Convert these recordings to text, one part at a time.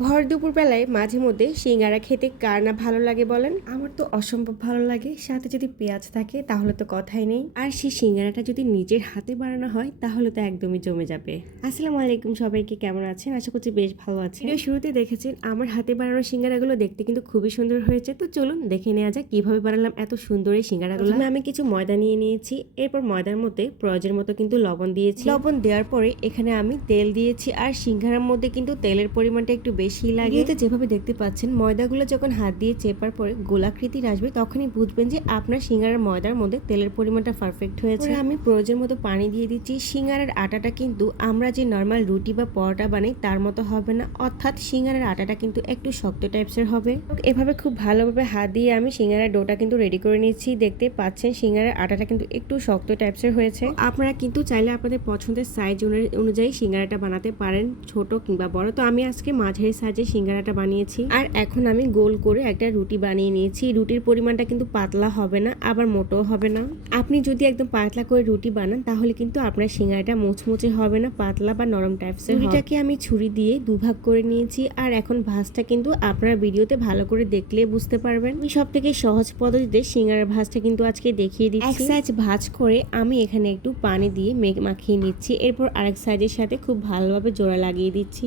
ভর দুপুর বেলায় মাঝে মধ্যে সিঙ্গারা খেতে কার না ভালো লাগে বলেন? আমার তো অসম্ভব ভালো লাগে। সাথে যদি পেঁয়াজ থাকে তাহলে তো কথাই নেই। আর সেই সিঙ্গারাটা যদি নিজের হাতে বানানো হয় তাহলে তো একদমই জমে যাবে। আসসালামু আলাইকুম সবাইকে কেমন আছেন? আশা করছি বেশ ভালো আছেন। ভিডিও শুরুতে দেখেছেন আমার হাতে বানানো সিঙ্গারাগুলো দেখতে কিন্তু খুবই সুন্দর হয়েছে। তো চলুন দেখে নেওয়া যাক কীভাবে বানালাম এত সুন্দর এই সিঙ্গারাগুলো। আমি কিছু ময়দা নিয়ে নিয়েছি। এরপর ময়দার মধ্যে প্রয়োজনের মতো কিন্তু লবণ দিয়েছি। লবণ দেওয়ার পরে এখানে আমি তেল দিয়েছি। আর সিঙ্গারার মধ্যে কিন্তু তেলের পরিমাণটা একটু বেশি লাগে। তো যেভাবে দেখতে পাচ্ছেন ময়দাগুলো যখন হাত দিয়ে চেপার পরে গোলাকৃতির আসবে তখনই বুঝবেন যে আপনার সিঙ্গারার ময়দার মধ্যে তেলের পরিমাণটা পারফেক্ট হয়েছে। আমি প্রয়োজন মতো পানি দিয়ে দিচ্ছি। সিঙ্গারার আটাটা কিন্তু আমরা যে নর্মাল রুটি বা পরোটা বানাই তার মতো হবে না। অর্থাৎ সিঙ্গারার আটাটা কিন্তু একটু শক্ত টাইপসের হবে। এভাবে খুব ভালোভাবে হাত দিয়ে আমি সিঙ্গারার ডোটা কিন্তু রেডি করে নিচ্ছি। দেখতে পাচ্ছেন সিঙ্গারার আটাটা কিন্তু একটু শক্ত টাইপসের হয়েছে। আপনারা কিন্তু চাইলে আপনাদের পছন্দের সাইজ অনুযায়ী সিঙ্গারাটা বানাতে পারেন ছোট কিংবা বড়। তো আমি আজকে মাঝারি সাইজে সিঙ্গারাটা বানিয়েছি। আর এখন আমি গোল করে একটা রুটি বানিয়ে নিয়েছি। রুটির পরিমাণটা কিন্তু পাতলা হবে না, আবার মোটো হবে না। আপনি যদি একদম পাতলা করে রুটি বানান, তাহলে কিন্তু আপনার সিঙ্গারাটা মুচমুচে হবে না, পাতলা বা নরম টাইপসের রুটিটাকে আমি ছুরি দিয়ে দুভাগ করে নিয়েছি, আর এখন ভাজটা কিন্তু আপনার ভিডিওতে ভালো করে দেখলে বুঝতে পারবেন। আমি সব থেকে সহজ পদ্ধতিতে সিঙ্গারার ভাজটা কিন্তু আজকে দেখিয়ে দিচ্ছি। এক সাইজ ভাজ করে আমি এখানে একটু পানি দিয়ে মেঘ মাখিয়ে নিচ্ছি। এরপর আরেক সাইজের সাথে খুব ভালোভাবে জোড়া লাগিয়ে দিচ্ছি।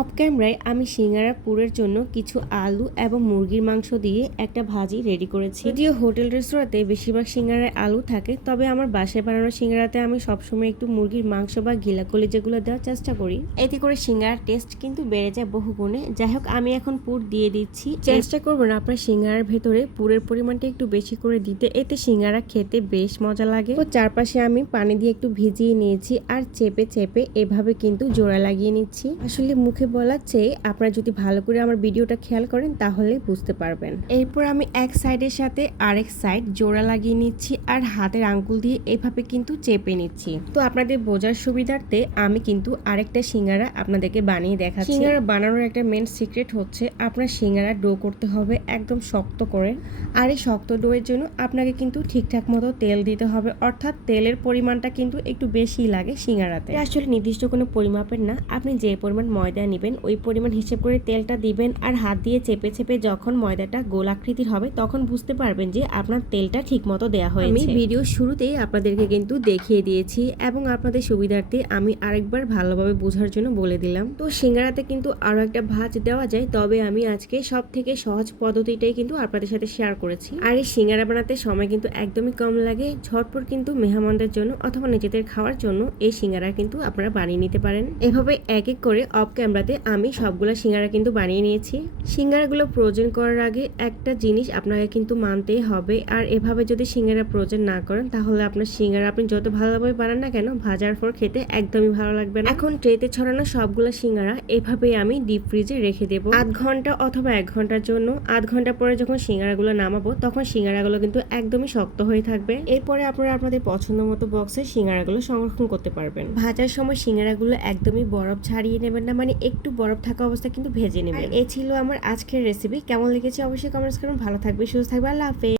অফ ক্যামেরায় আমি সিঙ্গারা পুরের জন্য কিছু আলু এবং মুরগির মাংস দিয়ে একটা ভাজি রেডি করেছি। যদিও হোটেল রেস্তোরাঁতে বেশিরভাগ সিঙ্গারায় আলু থাকে, তবে আমার বাসায় বানানো সিঙ্গারাতে আমি সবসময় একটু মুরগির মাংস বা গিলাকলি যেগুলো দেওয়ার চেষ্টা করি। এতে করে সিঙ্গারার টেস্ট কিন্তু বেড়ে যায় বহু গুণে। যাই হোক আমি এখন পুর দিয়ে দিচ্ছি। চেষ্টা করবেন আপনার সিঙ্গারার ভেতরে পুরের পরিমাণটা একটু বেশি করে দিতে, এতে সিঙ্গারা খেতে বেশ মজা লাগে। তো চারপাশে আমি পানি দিয়ে একটু ভিজিয়ে নিয়েছি আর চেপে চেপে এভাবে কিন্তু জোড়া লাগিয়ে নিচ্ছি। আসলে মুখে বলার চেয়ে আপনারা যদি ভালো করে আমার ভিডিওটা খেয়াল করেন তাহলে বুঝতে পারবেন। এরপর আমি এক সাইডের সাথে আরেক সাইড জোড়া লাগিয়ে নিচ্ছি আর হাতের আঙ্গুল দিয়ে এভাবে কিন্তু চেপে নিচ্ছি। তো আপনাদের বোঝার সুবিধার্থে আমি কিন্তু আরেকটা সিঙ্গারা আপনাদেরকে বানিয়ে দেখাচ্ছি। সিঙ্গারা বানানোর একটা মেন সিক্রেট হচ্ছে আপনার সিঙ্গারা ডো করতে হবে একদম শক্ত করে। আর এই শক্ত ডোয়ের জন্য আপনাকে কিন্তু ঠিকঠাক মতো তেল দিতে হবে অর্থাৎ তেলের পরিমাণটা কিন্তু একটু বেশি লাগে সিঙ্গারাতে। আসলে নির্দিষ্ট কোনো পরিমাপের না আপনি যে পরিমাণ ময়দা নেবেন। ওই পরিমাণ হিসেব করে তেলটা দিবেন আর হাত দিয়ে চেপে চেপে যখন ময়দাটা গোলাকৃতির হবে তখন বুঝতে পারবেন যে আপনার তেলটা ঠিক মতো দেওয়া হয়েছে। আমি ভিডিও শুরুতেই আপনাদেরকে কিন্তু দেখিয়ে দিয়েছি এবং আপনাদের সুবিধার্থে আমি আরেকবার ভালোভাবে বোঝার জন্য বলে দিলাম। তো সিঙ্গারাতে কিন্তু আরও একটা ভাজ দেওয়া যায় তবে আমি আজকে সব থেকে সহজ পদ্ধতিটাই কিন্তু আপনাদের সাথে শেয়ার করেছি। আর এই সিঙ্গারা বানাতে সময় কিন্তু একদমই কম লাগে ঝটপট কিন্তু মেহমানদের জন্য অথবা নিজেদের খাওয়ার জন্য এই সিঙ্গারা কিন্তু আপনারা বানিয়ে নিতে পারেন। এভাবে এক এক করে অফ ক্যামেরাতে আমি সবগুলো সিঙ্গারা কিন্তু বানিয়ে নিয়েছি। সিঙ্গারাগুলো প্রয়োজন করার আগে একটা জিনিস আপনাকে কিন্তু মানতেই হবে। আর এভাবে যদি সিঙ্গারা প্রয়োজন না করেন, তাহলে আপনার সিঙ্গারা আপনি যত ভালোভাবে বানান না কেন, ভাজার পর খেতে একদমই ভালো লাগবে না। এখন ট্রেতে ছড়ানো সবগুলো সিঙ্গারা এভাবেই আমি ডিপ ফ্রিজে রেখে দেবো। আধ ঘণ্টা অথবা এক ঘণ্টার জন্য। আধ ঘণ্টা পরে যখন সিঙ্গারাগুলো নামাবো, তখন সিঙ্গারাগুলো কিন্তু একদমই শক্ত হয়ে থাকবে। এরপরে আপনারা আপনাদের পছন্দ মতো বক্সে সিঙ্গারাগুলো সংরক্ষণ করতে পারবেন। ভাজার সময় সিঙ্গারাগুলো একদমই বরফ ছাড়িয়ে নেবেন না মানে একটু বরফ থাকা অবস্থা কিন্তু ভেজে নেবেন। এ ছিল আমার আজকের রেসিপি কেমন লেগেছে অবশ্যই কমেন্টস করুন। ভালো থাকবে সুস্থ থাকবে আল্লাহ হাফেজ।